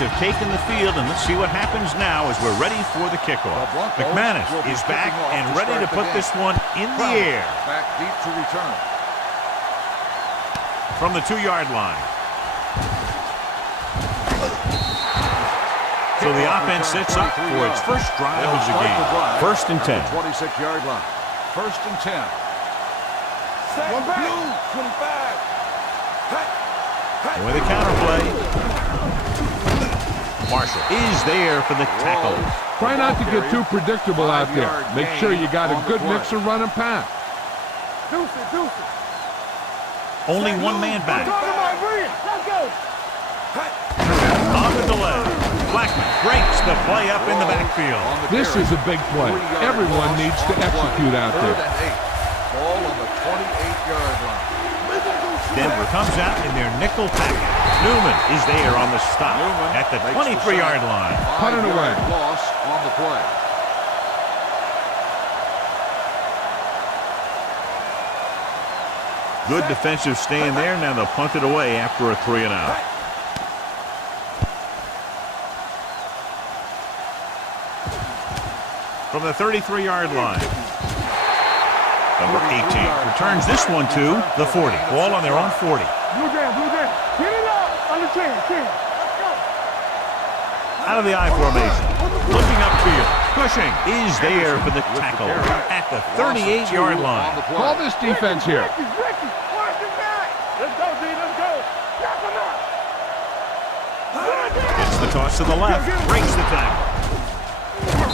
have taken the field, and let's see what happens now as we're ready for the kickoff. McManus is back and ready to put this one in the air. Back deep to return. From the 2-yard line. So the offense sets up for its first drive of the game. First and 10. 26-yard line. First and 10. One back. 25. With a counter play. Marshall is there for the tackle. Try not to get too predictable out there. Make sure you got a good mix of run and pass. Only one man back. On the delay. Blackman breaks the play up in the backfield. This is a big play. Everyone needs to execute out there. Ball on the 28-yard line. Denver comes out in their nickel package. Newman is there on the stop at the 23-yard line. Punt it away. Loss on the play. Good defensive stand there. Now they'll punt it away after a 3-and-out. From the 33-yard line. Number 18 returns this one to the 40. Ball on their own 40. Blue down. Get it up on the 10. Out of the I formation. Looking upfield. Cushing is there for the tackle at the 38-yard line. Call this defense here. Ricky, watch him back. Let's go, D. Let's go. Knock him out. Gets the toss to the left. Breaks the tackle.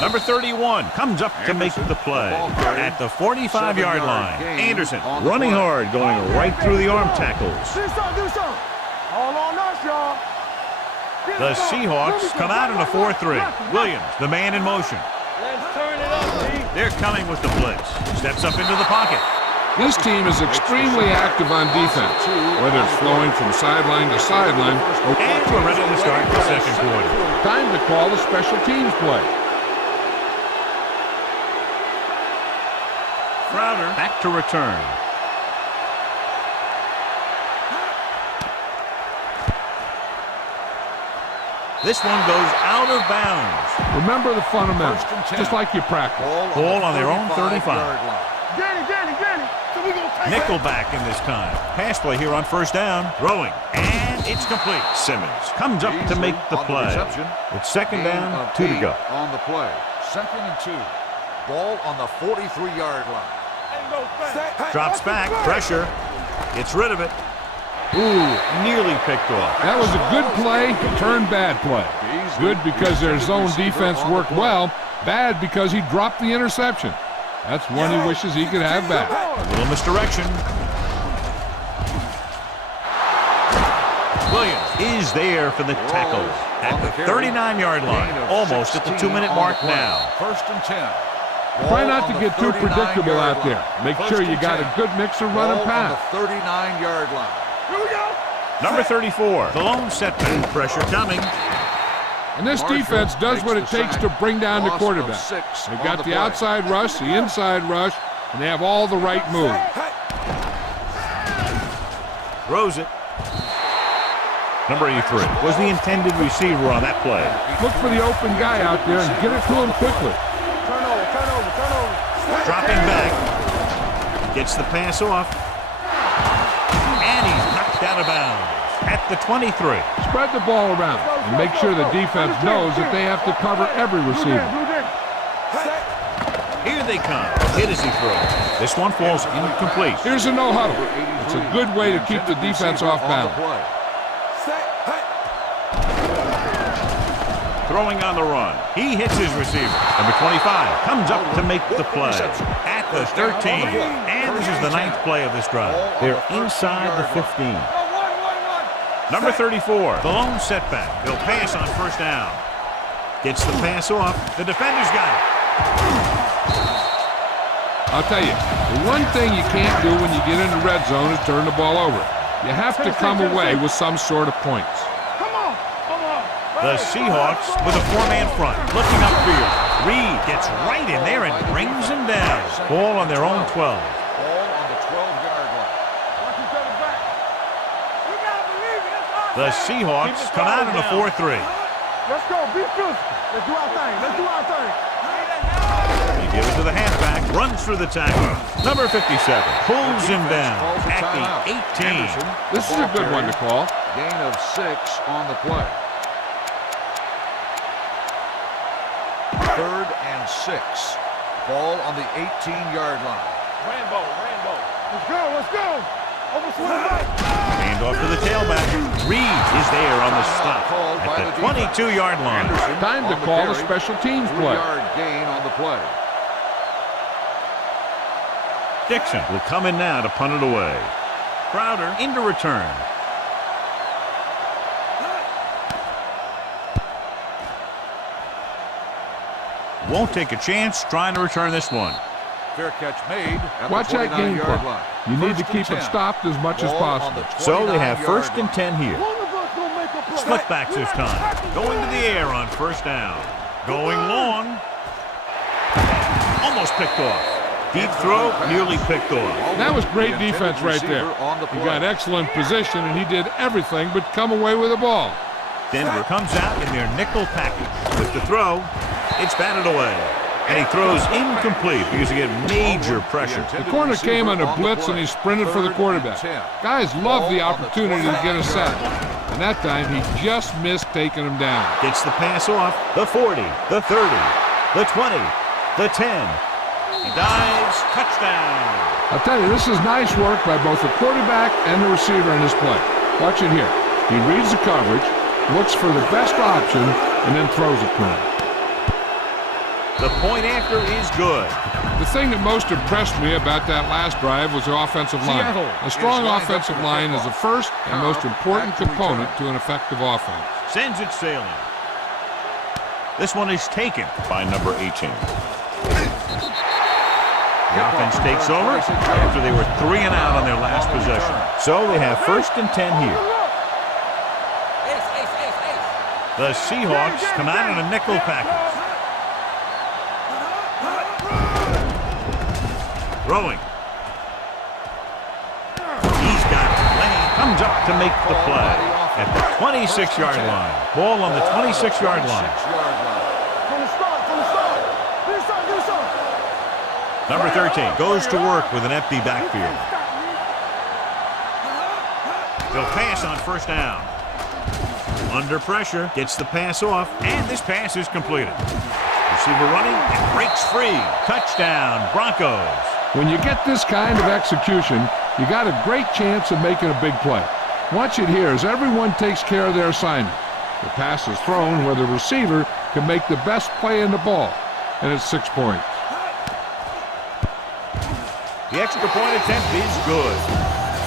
Number 31 comes up to make the play at the 45-yard line. Anderson running hard, going right through the arm tackles. Do something. All on us, y'all. The Seahawks come out in a 4-3. Williams, the man in motion. Let's turn it up, D. They're coming with the blitz. Steps up into the pocket. This team is extremely active on defense, whether it's flowing from sideline to sideline. And we're ready to start the second quarter. Time to call a special teams play. Crowder back to return. This one goes out of bounds. Remember the fundamentals, just like you practice. Ball on their own 35. Danny. So we gonna take Nickelback in this time. Pass play here on first down. Throwing. And it's complete. Simmons comes up to make the play. It's second down, 2 to go. On the play. Second and 2. Ball on the 43-yard line. Drops back. Pressure. Gets rid of it. Ooh, nearly picked off. That was a good play, turned bad play. Good because their zone defense worked well. Bad because he dropped the interception. That's one he wishes he could have back. A little misdirection. Williams is there for the tackle at the 39-yard line. Almost at the 2-minute mark now. First and 10. Try not to get too predictable out there. Make sure you got a good mix of run and pass. On the 39-yard line. Here we go. Number 34, the lone setback. Pressure coming. And this defense does what it takes to bring down the quarterback. They've got the outside rush, the inside rush, and they have all the right moves. Throws it. Number 83 was the intended receiver on that play. Look for the open guy out there and get it to him quickly. Turnover. Dropping back. Gets the pass off. And he's knocked out of bounds at the 23. Spread the ball around and make sure the defense knows that they have to cover every receiver. Here they come. Hit as he throws. This one falls incomplete. Here's a no-huddle. It's a good way to keep the defense off balance. Throwing on the run. He hits his receiver. Number 25 comes up to make the play at the 13. And this is the 9th play of this drive. They're inside the 15. Number 34, the lone setback. He'll pass on first down. Gets the pass off. The defender's got it. I'll tell you, the one thing you can't do when you get in the red zone is turn the ball over. You have to come away with some sort of points. The Seahawks with a 4-man front, looking upfield. Reed gets right in there and brings him down. Ball on their own 12. Ball on the 12-yard line. The Seahawks come out in a 4-3. Let's go. Be physical. Let's do our thing. Let's do our thing. They give it to the halfback. Runs through the tackle. Number 57 pulls him down at the 18. This is a good one to call. Gain of 6 on the play. 3rd and 6. Ball on the 18-yard line. Rambo. Let's go. Let's go. Overswing right. Hand off to the tailback. Reed is there on the stop at the 22-yard line. Time to call a special teams play. 3-yard gain on the play. Dixon will come in now to punt it away. Crowder into return. Won't take a chance trying to return this one. Fair catch made at Watch the that game 29-yard clock. line. You need to First keep and it 10. stopped as much as Ball on possible. the So they have 29-yard 1st and 10 here. One of us gonna make a play. Split backs this time. Going to the air on 1st down. Going long. Almost picked off. Deep throw, nearly picked off. That was great The intended defense right there. receiver on the He play. got excellent position, and he did everything but come away with the ball. Denver comes out in their nickel package. With the throw, it's batted away. And he throws incomplete because he had major pressure. The corner came on a blitz, and he sprinted for the quarterback. Guys love the opportunity to get a sack. And that time, he just missed taking him down. Gets the pass off. The 40, the 30, the 20, the 10. He dives. Touchdown. I'll tell you, this is nice work by both the quarterback and the receiver in this play. Watch it here. He reads the coverage, looks for the best option, and then throws it to him. The point after is good. The thing that most impressed me about that last drive was the offensive line. A strong offensive line is the first and most important component to an effective offense. Sends it sailing. This one is taken by number 18. The offense takes over after they were 3 and out on their last possession. So they have 1st and 10 here. The Seahawks come out in a nickel package. Throwing. He's got it. Lenny comes up to make the play at the 26-yard line. Ball on the 26-yard line. From the start. Do something. Number 13 goes to work with an empty backfield. They'll pass on 1st down. Under pressure, gets the pass off, and this pass is completed. Receiver running and breaks free. Touchdown, Broncos. When you get this kind of execution, you got a great chance of making a big play. Watch it here as everyone takes care of their assignment. The pass is thrown where the receiver can make the best play in the ball, and it's 6 points. The extra point attempt is good.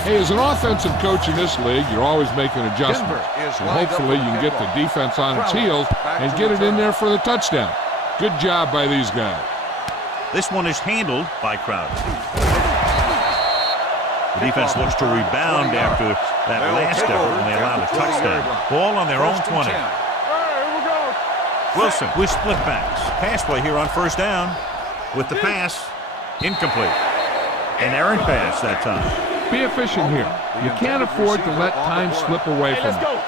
Hey, as an offensive coach in this league, you're always making adjustments. And hopefully you can get the defense on its heels and get it in there for the touchdown. Good job by these guys. This one is handled by Crowder. The defense looks to rebound after that last effort when they allowed a touchdown. Ball on their own 20. Here we go. Wilson with split backs. Pass play here on 1st down. With the pass, incomplete. An errant pass that time. Be efficient here. You can't afford to let time slip away Hey, from let's you. go.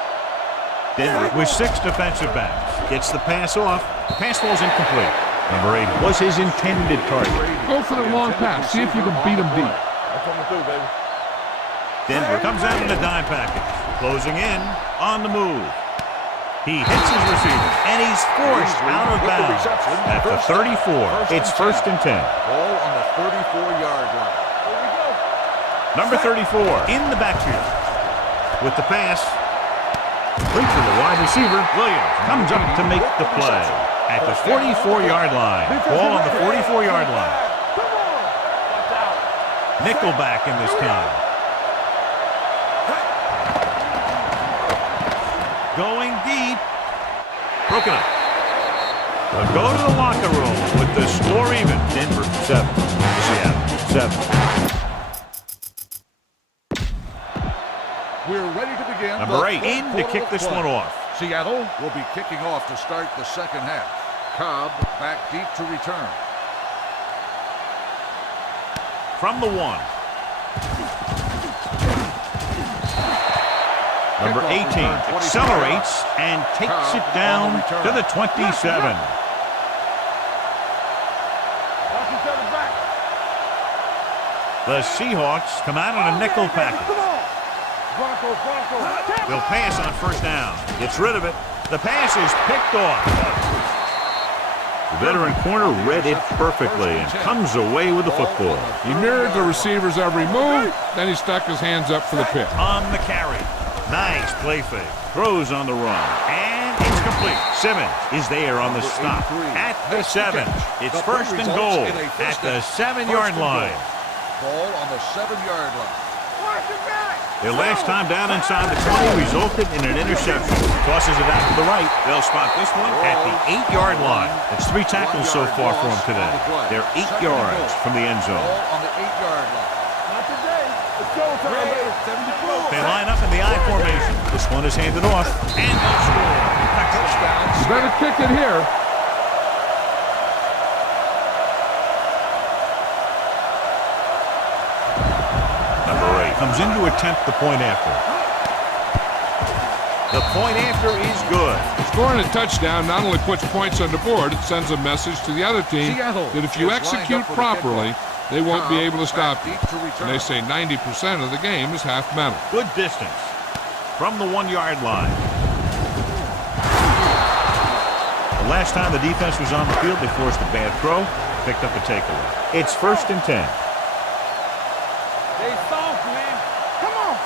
Denver with 6 defensive backs. Gets the pass off. Pass ball's incomplete. Number 8 was his intended target. Go for the long pass. See if you can beat him deep. I'm coming through, baby. Denver comes out in a dime package. Closing in on the move. He hits his receiver, and he's forced out of bounds at the 34. It's 1st and 10. Ball on the 34-yard line. Number 34 in the backfield. With the pass. Complete to the wide receiver. Williams comes up to make the play at the 44-yard line. Ball on the 44-yard line. Nickelback in this time. Going deep. Broken up. They'll go to the locker room with the score even. Denver 7. Seattle 7. We're ready to begin. Number 8 in to kick this one off. Seattle will be kicking off to start the second half. Cobb back deep to return. From the 1. Number 18 accelerates and takes it down to the 27. The Seahawks come out on a nickel package. They'll pass on first down. Gets rid of it. The pass is picked off. The veteran corner read it perfectly and comes away with the football. He mirrored the receiver's every move, then he stuck his hands up for the pick. On the carry. Nice play fake. Throws on the run. And it's complete. Simmons is there on the stop. At the 7. It's first and goal at the 7-yard line. Ball on the 7-yard line. Their last time down inside the 20 resulted in an interception. Tosses it out to the right. They'll spot this one at the 8-yard line. It's 3 tackles so far for them today. They're 8 yards from the end zone. Ball on the 8-yard line. Not today. It's showtime, baby. 74. They line up in the I formation. This one is handed off, and they'll score. Touchdown. You better kick it here. Comes in to attempt the point after. The point after is good. Scoring a touchdown not only puts points on the board, it sends a message to the other team that if you execute properly, they won't be able to stop you. And they say 90% of the game is half mental. Good distance from the 1-yard line. The last time the defense was on the field, they forced a bad throw, picked up a takeaway. It's first and 10.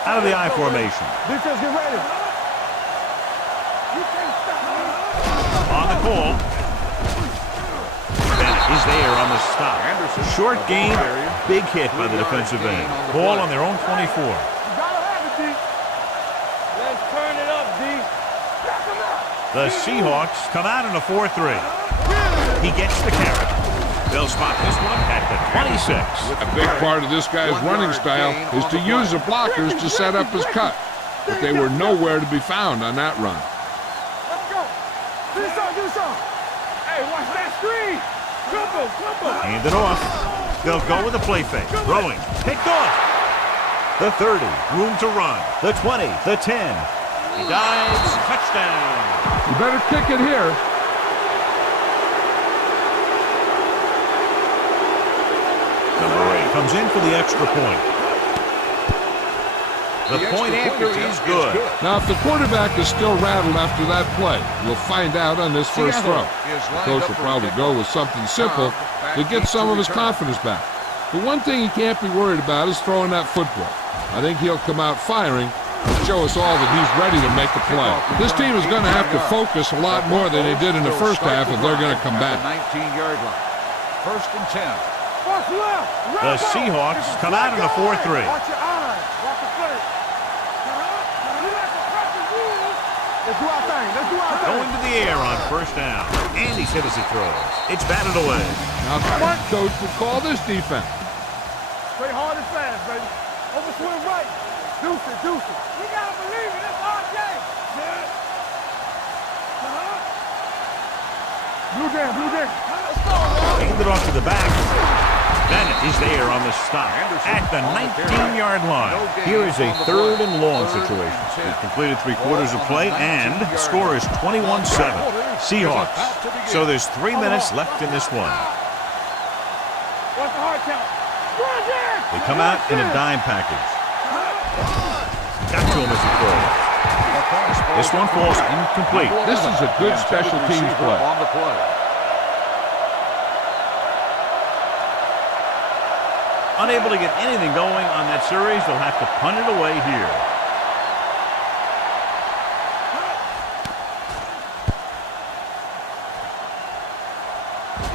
Out of the I formation. Defense, get ready. On the call. Bennett is there on the stop. Short gain, big hit by the defensive end. Ball on their own 24. You gotta have it, D. Let's turn it up, D. The Seahawks come out in a 4-3. He gets the carry. They'll spot this one at the 26. A big part of this guy's running style is to use the blockers to set up his cut. But they were nowhere to be found on that run. Let's go. Do some. Hey, watch that screen. Come on. Hand it off. They'll go with a play fake. Throwing. Picked off. The 30. Room to run. The 20. The 10. He dives. Touchdown. You better kick it here. Number 8 comes in for the extra point. The point after is good. Now, if the quarterback is still rattled after that play, we'll find out on this first throw. The coach will probably go with something simple to get some of his confidence back. The one thing he can't be worried about is throwing that football. I think he'll come out firing and show us all that he's ready to make a play. This team is going to have to focus a lot more than they did in the first half if they're going to come back. 19-yard line. First and 10. The Seahawks come out in a 4-3. Watch your eyes. Watch the play. Let's do our thing. Going to the air on first down. And he's hit as he throws. It's batted away. Now, smart coach would call this defense. Play hard and fast, baby. Overswing right. Deuce it. We got to believe it. It's our game. Blue jam. Let's go, man. Hand it off to the back. Bennett is there on the stop at the 19-yard line. Here is a 3rd and long situation. They've completed 3/4 of play, and the score is 21-7. Seahawks. So there's 3 minutes left in this one. What's the hard count? They come out in a dime package. Got to him as he throws. This one falls incomplete. This is a good special teams play. On the play. Unable to get anything going on that series, they'll have to punt it away here.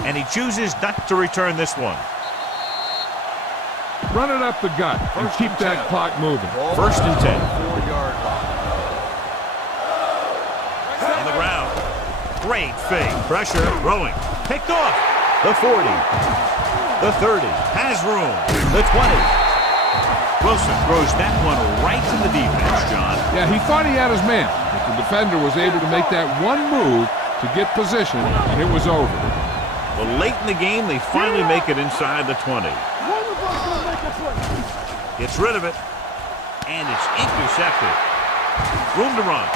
And he chooses not to return this one. Run it up the gut and keep that clock moving. First and 10. 4-yard line. On the ground. Great fake. Pressure. Throwing. Picked off. The 40. The 30. Has room. The 20. Wilson throws that one right to the defense, John. Yeah, he thought he had his man, but the defender was able to make that one move to get position, and it was over. Well, late in the game, they finally make it inside the 20. Gets rid of it, and it's intercepted. Room to run.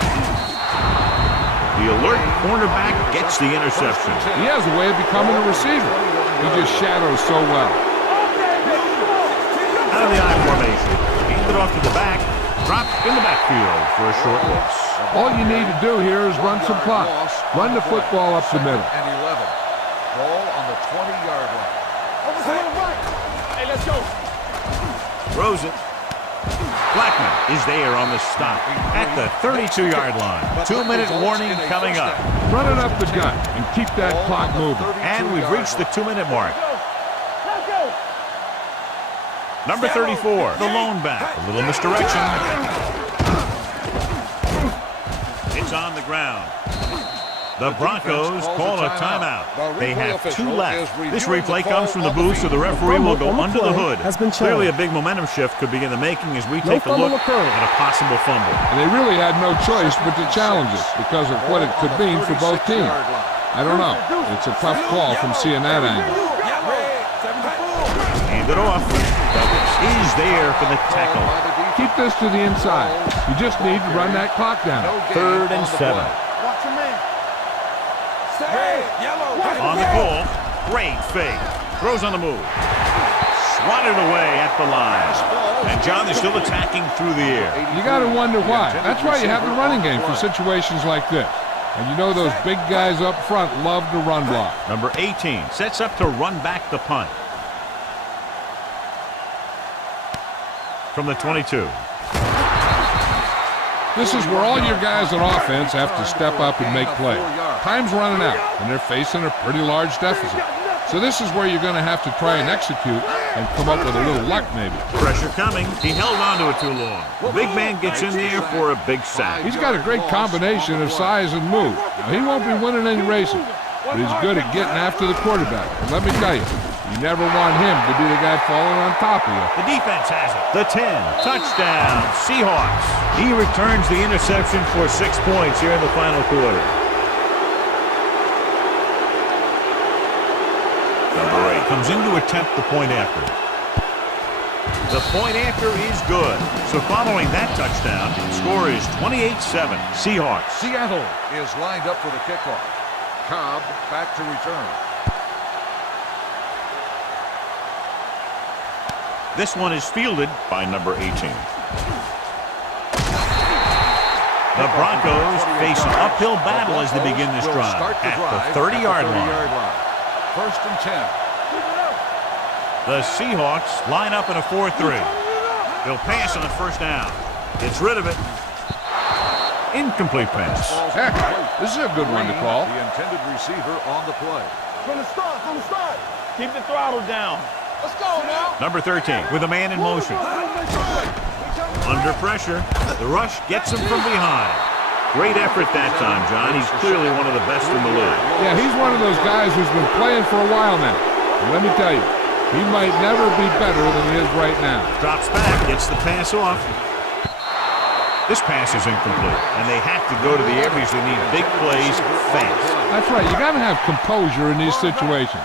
The alert cornerback gets the interception. He has a way of becoming a receiver. He just shadows so well. Out of the I formation. Hand it off to the back. Drop in the backfield for a short loss. All you need to do here is run some clock. Run the football up the middle. And 11. Ball on the 20-yard line. Hey, let's go. Throws it. Blackman is there on the stop at the 32-yard line. 2-minute warning coming up. Run it up the gut and keep that clock moving. And we've reached the 2-minute mark. Number 34, the lone back. A little misdirection. It's on the ground. The Broncos call a timeout. They have 2 left. This replay comes from the booth, so the referee will go under the hood. Clearly a big momentum shift could be in the making as we take a look at a possible fumble. And they really had no choice but to challenge it because of what it could mean for both teams. I don't know. It's a tough call from seeing that angle. Hand it off. He's there for the tackle. Keep this to the inside. You just need to run that clock down. 3rd and 7. Watch your man. On the goal, great fake. Throws on the move. Swatted away at the line. And John, they're still attacking through the air. You got to wonder why. That's why you have the running game for situations like this. And you know those big guys up front love to run block. Number 18 sets up to run back the punt. From the 22. This is where all your guys on offense have to step up and make plays. Time's running out, and they're facing a pretty large deficit. So this is where you're going to have to try and execute and come up with a little luck maybe. Pressure coming. He held on to it too long. The big man gets in there for a big sack. He's got a great combination of size and move. Now, he won't be winning any races, but he's good at getting after the quarterback. And let me tell you, you never want him to be the guy falling on top of you. The defense has it. The 10. Touchdown. Seahawks. He returns the interception for 6 points here in the final quarter. Number 8 comes in to attempt the point after. The point after is good. So following that touchdown, the score is 28-7. Seahawks. Seattle is lined up for the kickoff. Cobb back to return. This one is fielded by number 18. The Broncos face an uphill battle as they begin this drive at the 30-yard line. 1st and 10. The Seahawks line up in a 4-3. They'll pass on the 1st down. Gets rid of it. Incomplete pass. Heck, this is a good one to call. The intended receiver on the play. From the start. Keep the throttle down. Let's go now. Number 13 with a man in motion. Under pressure, the rush gets him from behind. Great effort that time, John. He's clearly one of the best in the league. Yeah, he's one of those guys who's been playing for a while now. And let me tell you, he might never be better than he is right now. Drops back, gets the pass off. This pass is incomplete, and they have to go to the air because they need big plays fast. That's right. You got to have composure in these situations.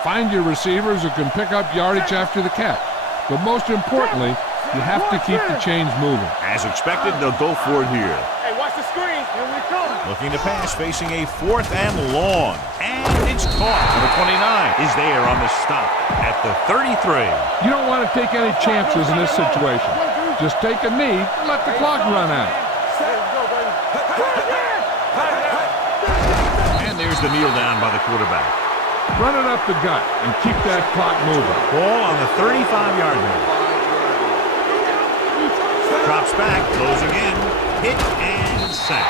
Find your receivers who can pick up yardage after the catch. But most importantly, you have to keep the chains moving. As expected, they'll go for it here. Hey, watch the screen. Here we come. Looking to pass, facing a 4th and long. And it's caught. Number 29 is there on the stop at the 33. You don't want to take any chances in this situation. Just take a knee and let the clock run out. And there's the kneel down by the quarterback. Run it up the gut and keep that clock moving. Ball on the 35-yard line. Drops back, closing in, hit and sack.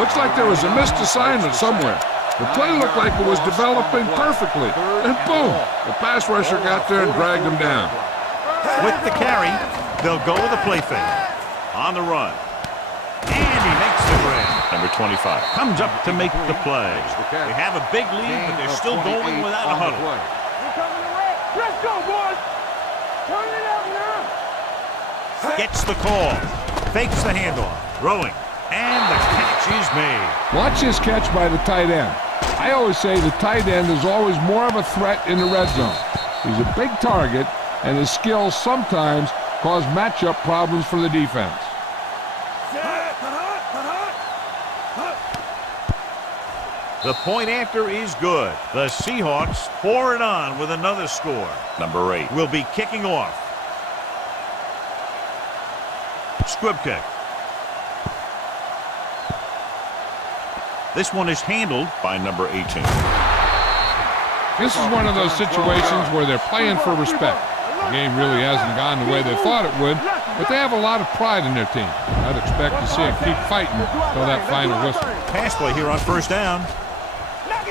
Looks like there was a missed assignment somewhere. The play looked like it was developing perfectly. And boom, the pass rusher got there and dragged him down. With the carry, they'll go with a play fake. On the run. And he makes the grab. Number 25 comes up to make the play. They have a big lead, but they're still going without a huddle. Let's go, boys. Turn it up now. Gets the call. Fakes the handoff. Throwing. And the catch is made. Watch this catch by the tight end. I always say the tight end is always more of a threat in the red zone. He's a big target, and his skills sometimes cause matchup problems for the defense. The point after is good. The Seahawks pour it on with another score. Number 8 will be kicking off. Squib kick. This one is handled by number 18. This is one of those situations where they're playing for respect. The game really hasn't gone the way they thought it would, but they have a lot of pride in their team. I'd expect to see them keep fighting until that final whistle. Pass play here on first down.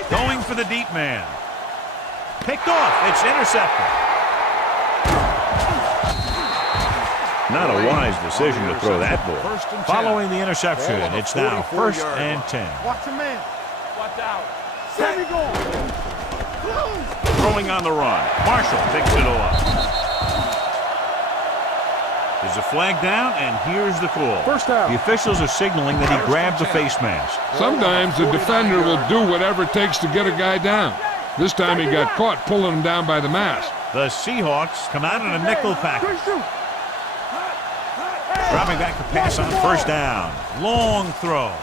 Going for the deep man. Picked off. It's intercepted. Not a wise decision to throw that ball. Following the interception, it's now 1st and 10. Watch your man. Watch out. Sammy going. Throwing on the run. Marshall picks it off. There's a flag down, and here's the call. First down. The officials are signaling that he grabbed the face mask. Sometimes the defender will do whatever it takes to get a guy down. This time he got caught pulling him down by the mask. The Seahawks come out in a nickel package. Dropping back to pass on first down. Long throw.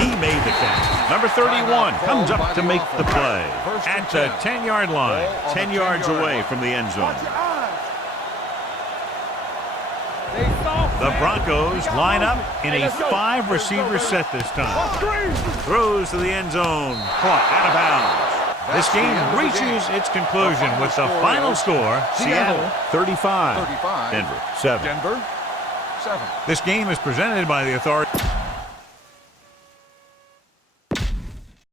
He made the catch. Number 31 comes up to make the play. At the 10-yard line. 10 yards away from the end zone. The Broncos line up in a 5-receiver set this time. Throws to the end zone. Caught out of bounds. This game reaches its conclusion with the final score, Seattle 35, Denver 7. Denver 7. This game is presented by the authority.